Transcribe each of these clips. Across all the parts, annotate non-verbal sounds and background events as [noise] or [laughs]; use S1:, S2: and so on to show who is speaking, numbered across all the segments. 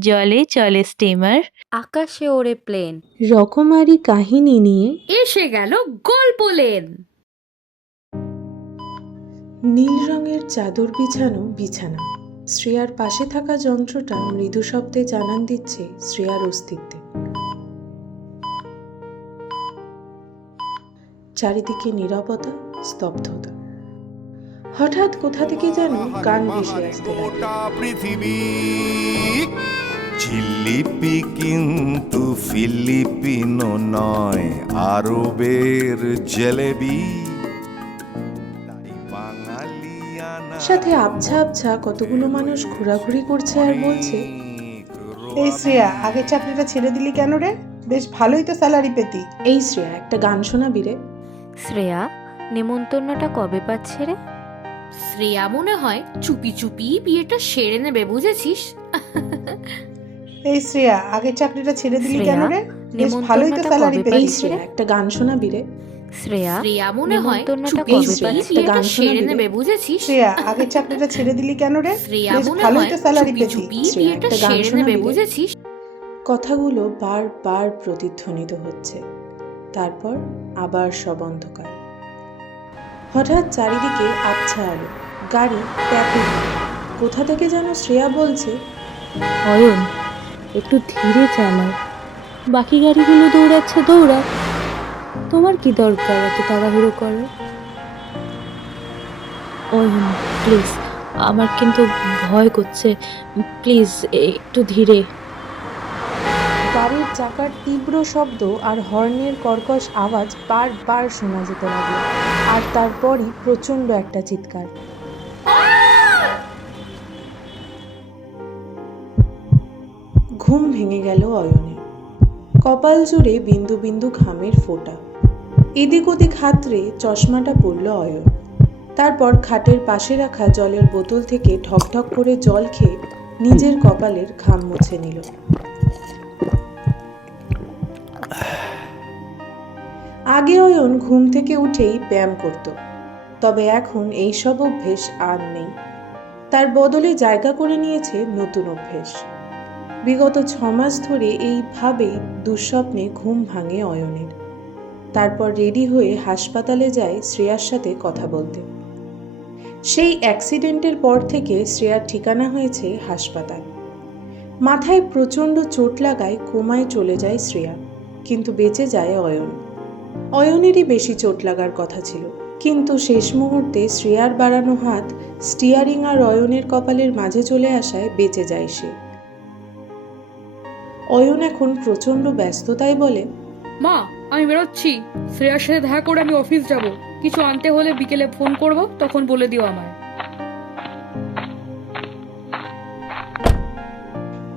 S1: জলে চলে স্টিমার
S2: আকাশে ওড়ে প্লেন
S3: রকমারি কাহিনী নিয়ে
S2: এসে গেল গল্প লেন।
S3: নীল রঙের চাদর বিছানো বিছানা। শ্রেয়ার পাশে থাকা যন্ত্রটা মৃদু শব্দে জানান দিচ্ছে শ্রেয়ার অস্তিত্বে। চারিদিকে নীরবতা স্তব্ধতা। হঠাৎ কোথা থেকে যেন গান ভেসে আসতে লাগল।
S4: পৃথিবী চিল্লিপি কিন্তু ফিলিপিনো নয় আরবের জেলেবি।
S3: সাথে আবছা আবছা কতগুলো মানুষ ঘোরাঘুরি করছে আর বলছে।
S5: এই শ্রেয়া আগে চাকরিটা ছেড়ে দিলি কেন রে? বেশ ভালোই তো স্যালারি পেতি।
S3: এই শ্রেয়া একটা গান শোনাবি রে।
S2: শ্রেয়া নেমন্তন্নটা কবে পাচ্ছে রে?
S6: শ্রেয়া মনে হয় চুপি চুপি বিয়েটা সেরে নেবে বুঝেছিস? [laughs]
S5: এই শ্রেয়া আগের চাকরিটা ছেড়ে দিলি কেন রে? বেশ ভালোই তো স্যালারি
S2: পাচ্ছি
S3: শ্রেয়া একটা গান শোনাবি রে।
S2: শ্রেয়া
S6: শ্রেয়া মনে হয় সেরে নেবে বুঝেছিস?
S5: শ্রেয়া আগের চাকরিটা ছেড়ে দিলি কেন রে?
S6: শ্রেয়া
S5: বেশ
S6: মনে
S5: ভালোই
S6: হয়
S5: তো স্যালারি
S6: বিয়েটা
S3: একটা গান
S6: সেরে নেবে বুঝেছিস?
S3: কথাগুলো বারবার প্রতিধ্বনিত হচ্ছে। তারপর আবার সব অন্ধকার। হঠাৎ চারিদিকে আবছা আলো। গাড়ি ট্যাপিং কোথা থেকে যেন শ্রেয়া বলছে
S1: অয়ন একটু ধীরে চালাও বাকি গাড়িগুলো দৌড়াচ্ছে, দৌড়া। তোমার কি দরকার এত তাড়াহুড়ো করো? অয়ন প্লিজ, আমার কিন্তু ভয় করছে। প্লিজ, একটু ধীরে।
S3: গাড়ির চাকার তীব্র শব্দ আর হর্নের কর্কশ আওয়াজ বারবার শোনা যেতে লাগল। আর তারপরই প্রচণ্ড একটা চিৎকার। ঘুম ভেঙে গেল অয়নে। কপাল জুড়ে বিন্দু বিন্দু ঘামের ফোঁটা। এদিক ওদিক হাতড়ে চশমাটা পড়ল অয়ন। তারপর খাটের পাশে রাখা জলের বোতল থেকে ঠকঠক করে জল খেয়ে নিজের কপালের ঘাম মুছে নিল। আগে অয়ন ঘুম থেকে উঠেই ব্যায়াম করত, তবে এখন এইসব অভ্যেস আর নেই। তার বদলে জায়গা করে নিয়েছে নতুন অভ্যেস। বিগত ছমাস ধরে এইভাবেই দুঃস্বপ্নে ঘুম ভাঙে অয়নের। তারপর রেডি হয়ে হাসপাতালে যায় শ্রেয়ার সাথে কথা বলতে। সেই অ্যাক্সিডেন্টের পর থেকে শ্রেয়ার ঠিকানা হয়েছে হাসপাতাল। মাথায় প্রচণ্ড চোট লাগায় কোমায় চলে যায় শ্রেয়া, কিন্তু বেঁচে যায় অয়ন। অয়নেরই বেশি চোট লাগার কথা ছিল, কিন্তু শেষ মুহূর্তে শ্রেয়ার বাড়ানো হাত স্টিয়ারিং আর অয়নের কপালের মাঝে চলে আসায় বেঁচে যায় সে। অয়ন এখন প্রচণ্ড ব্যস্ততায় বলে
S7: মা আমি বেরোচ্ছি। শ্রেয়ার সাথে দেখা করে আমি অফিস যাব। কিছু আনতে হলে বিকেলে ফোন করব তখন বলে দিও আমায়।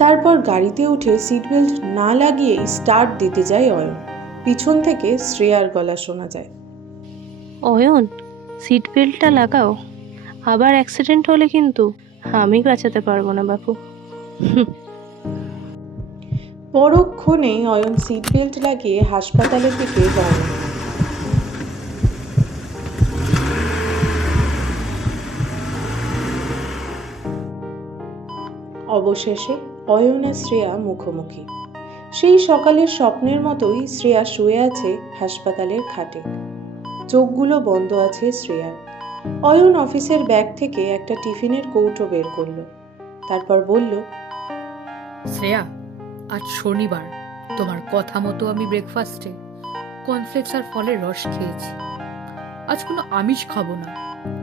S3: তারপর গাড়িতে উঠে সিট বেল্ট না লাগিয়েই স্টার্ট দিতে যায় অয়ন। পিছন থেকে শ্রেয়ার গলা শোনা যায়।
S1: অয়ন সিট বেল্টটা লাগাও। আবার অ্যাক্সিডেন্ট হলে কিন্তু আমি বাঁচাতে পারব না বাপু।
S3: পরক্ষণেই অয়ন সিট বেল্ট লাগিয়ে হাসপাতালের দিকে রওনা অবশেষে অয়ন আর শ্রেয়া মুখোমুখি। সেই সকালের স্বপ্নের মতোই শ্রেয়া শুয়ে আছে হাসপাতালের খাটে। চোখগুলো বন্ধ আছে শ্রেয়ার। অয়ন অফিসের ব্যাগ থেকে একটা টিফিনের কৌটো বের করল। তারপর বলল,
S7: শ্রেয়া আজ শনিবার। তোমার কথা মতো আমি ব্রেকফাস্টে কর্নফ্লেক্স আর ফলের রস খেয়েছি। আজ কোনো আমিষ খাব না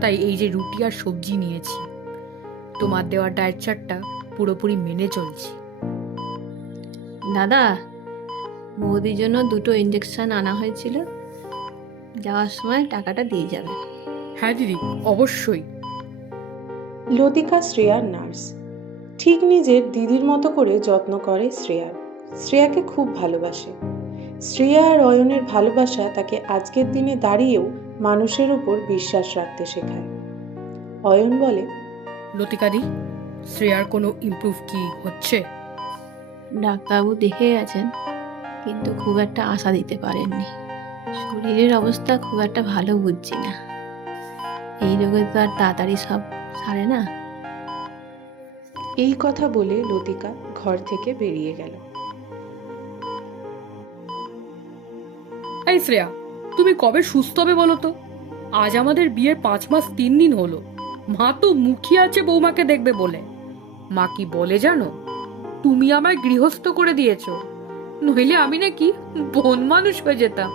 S7: তাই এই যে রুটি আর সবজি নিয়েছি। তোমার দেওয়া ডায়েট চার্টটা পুরোপুরি মেনে চলছি।
S8: দাদা বৌদির জন্য দুটো ইঞ্জেকশন আনা হয়েছিল। যাওয়ার সময় টাকাটা দিয়ে যাবে।
S7: হ্যাঁ দিদি অবশ্যই।
S3: লতিকা শ্রেয়ার নার্স। ঠিক নিজের দিদির মতো করে যত্ন করে শ্রেয়ার শ্রেয়াকে খুব ভালোবাসে। শ্রেয়া আর অয়নের ভালোবাসা তাকে আজকের দিনে দাঁড়িয়েও মানুষের উপর বিশ্বাস রাখতে শেখায়। অয়ন বলে
S7: লতিকাদি শ্রেয়ার কোনো ইমপ্রুভ কি হচ্ছে?
S8: ডাক্তারবাবু দেখে গেছেন কিন্তু খুব একটা আশা দিতে পারেননি। শরীরের অবস্থা খুব একটা ভালো বুঝছি না। এই রোগে তো আর তাড়াতাড়ি সব সারে না।
S3: এই কথা বলে লতিকা ঘর থেকে বেরিয়ে গেল।
S7: এই শ্রেয়া, তুমি কবে সুস্থ হবে বলো তো? আজ আমাদের বিয়ের পাঁচ মাস তিন দিন হলো। মা তো মুখিয়ে আছে বৌমাকে দেখবে বলে। মা কি বলে জানো? তুমি আমায় গৃহস্থ করে দিয়েছ। নইলে আমি নাকি বন মানুষ হয়ে যেতাম।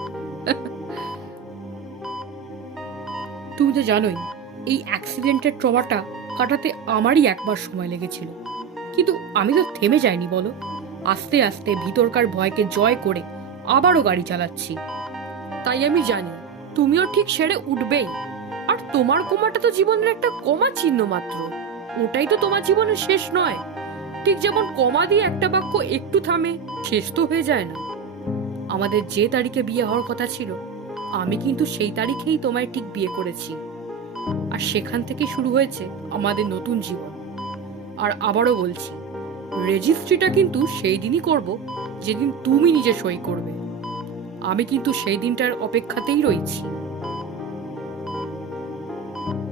S7: তুমি তো জানোই, এই অ্যাক্সিডেন্টের ট্রমাটা কাটাতে আমারই একবার সময় লেগেছিল। কিন্তু আমি তো থেমে যাইনি, বলো। আস্তে আস্তে ভিতরকার ভয়কে জয় করে আবারও গাড়ি চালাচ্ছি। তাই আমি জানি, তুমিও ঠিক সেরে উঠবেই। আর তোমার কমাটা তো জীবনের একটা কমা চিহ্ন মাত্র। ওটাই তো তোমার জীবনের শেষ নয়। ঠিক যেমন কমা দিয়ে একটা বাক্য একটু থামে, শেষ তো হয়ে যায় না। আমাদের যে তারিখে বিয়ে হওয়ার কথা ছিল, আমি কিন্তু সেই তারিখেই তোমায় ঠিক বিয়ে করেছি। আর সেখান থেকে শুরু হয়েছে আমাদের নতুন জীবন। আর আবারও বলছি রেজিস্ট্রিটা কিন্তু সেই দিনই করব যেদিন তুমি নিজে সই করবে। আমি কিন্তু সেই দিনটার অপেক্ষাতেই রয়েছি।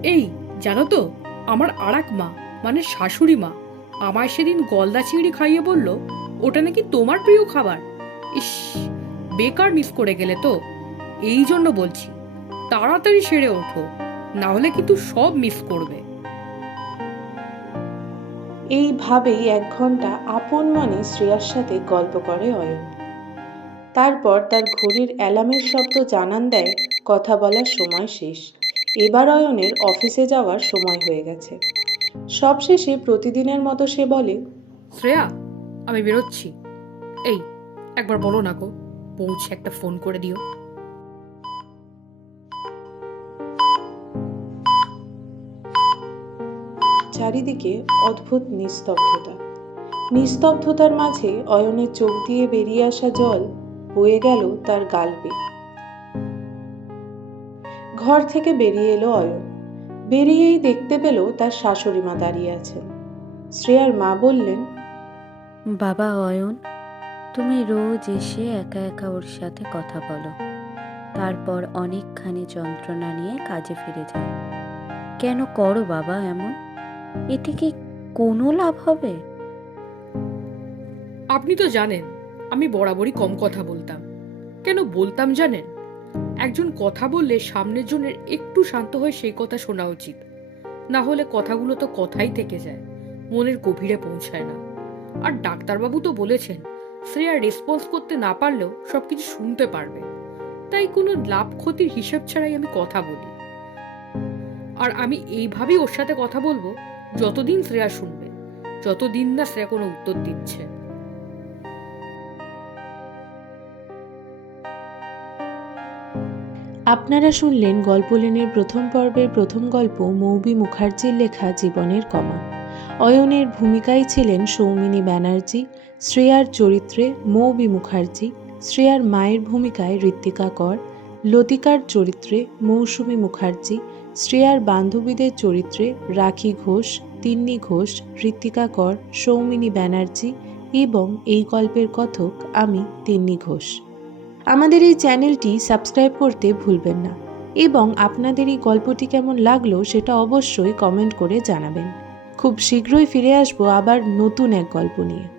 S7: এই, জানো তো, আমার আরাক মা মানে শাশুড়ি মা, আমায় সেদিন গলদা চিংড়ি খাইয়ে বলল, ওটা নাকি তোমার প্রিয় খাবার? ইস, বেকার মিস করে গেলে তো। এই জন্য বলছি, তাড়াতাড়ি সেরে ওঠো। না হলে কিন্তু সব মিস করবে।
S3: এইভাবেই এক ঘণ্টা আপন মনে শ্রেয়ার সাথে গল্প করে অয়ন। তারপর তার ঘড়ির অ্যালার্মের শব্দ জানান দেয় কথা বলার সময় শেষ। এবার অয়নের অফিসে যাওয়ার সময় হয়ে গেছে। সবশেষে প্রতিদিনের মতো সে বলে
S7: শ্রেয়া আমি বেরোচ্ছি। এই একবার বলো না গো পৌঁছে একটা ফোন করে দিও।
S3: চারিদিকে অদ্ভুত নিস্তব্ধতা। নিস্তব্ধতার মাঝে অয়নের চোখ দিয়ে বেরিয়ে আসা জল বয়ে গেল তার গাল ঘর থেকে বেরিয়ে এলো অয়ন। বেরিয়েই দেখতে পেল তার শাশুড়ি মা দাঁড়িয়ে আছেন। শ্রেয়ার মা বললেন,
S2: বাবা অয়ন, তুমি রোজ এসে একা একা ওর সাথে কথা বলো। তারপর অনেকখানি যন্ত্রণা নিয়ে কাজে ফিরে যাও। কেন করো বাবা এমন? এতে কি কোনো লাভ হবে?
S7: আপনি তো জানেন, আমি বরাবরই কম কথা বলতাম। কেন বলতাম জানেন? একজন কথা বললে সামনের জনের একটু শান্ত হয়ে সেই কথা শোনা উচিত। না হলে কথাগুলো তো কথাই থেকে যায়, মনের গভীরে পৌঁছায় না। আর ডাক্তারবাবু তো বলেছেন, শ্রেয়া রেসপন্স করতে না পারলেও সবকিছু শুনতে পারবে। তাই কোনো লাভ ক্ষতির হিসেব ছাড়াই আমি কথা বলি। আর আমি এইভাবেই ওর সাথে কথা বলব যতদিন শ্রেয়া শুনবে, যতদিন না শ্রেয়া কোনো উত্তর দিচ্ছে।
S3: আপনারা শুনলেন গল্পলেনের প্রথম পর্বের প্রথম গল্প মৌবি মুখার্জির লেখা জীবনের কমা। অয়নের ভূমিকায় ছিলেন সৌমিনী ব্যানার্জি, শ্রেয়ার চরিত্রে মৌবি মুখার্জি, শ্রেয়ার মায়ের ভূমিকায় ঋত্বিকা কর, লতিকার চরিত্রে মৌসুমী মুখার্জি, শ্রেয়ার বান্ধবীদের চরিত্রে রাখি ঘোষ তিন্নি ঘোষ, ঋত্বিকা কর, সৌমিনী ব্যানার্জি এবং এই গল্পের কথক আমি, তিন্নি ঘোষ। আমাদের এই চ্যানেলটি সাবস্ক্রাইব করতে ভুলবেন না এবং আপনাদের এই গল্পটি কেমন লাগল সেটা অবশ্যই কমেন্ট করে জানাবেন। খুব শীঘ্রই ফিরে আসব আবার নতুন এক গল্প নিয়ে।